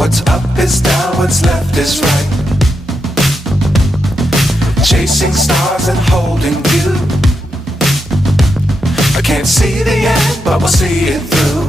What's up is down, what's left is right. Chasing stars and holding you. I can't see the end, but we'll see it through.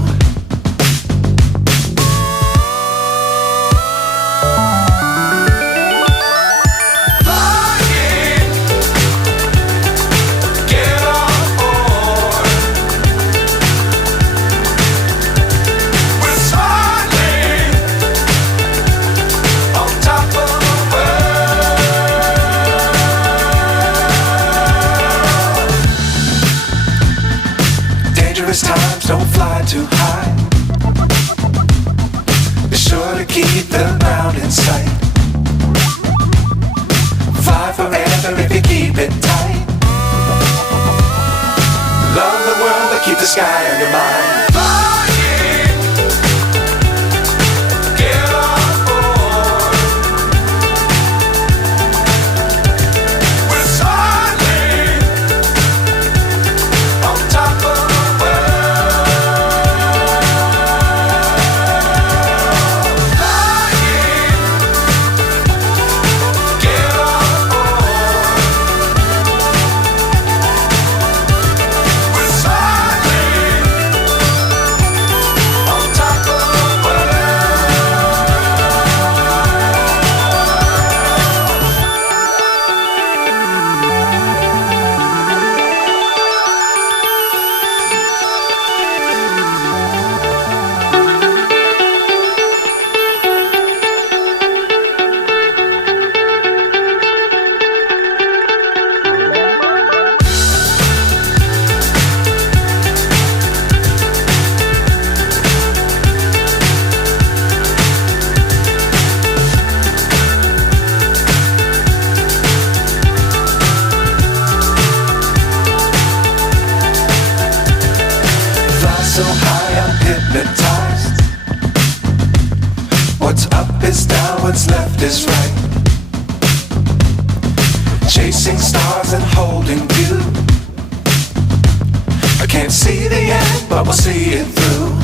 Times don't fly too high. Be sure to keep the ground in sight. Fly forever if you keep it tight. Love the world but keep the sky on your mind. So high I'm hypnotized. What's up is down, what's left is right. Chasing stars and holding you. I can't see the end, but we'll see it through.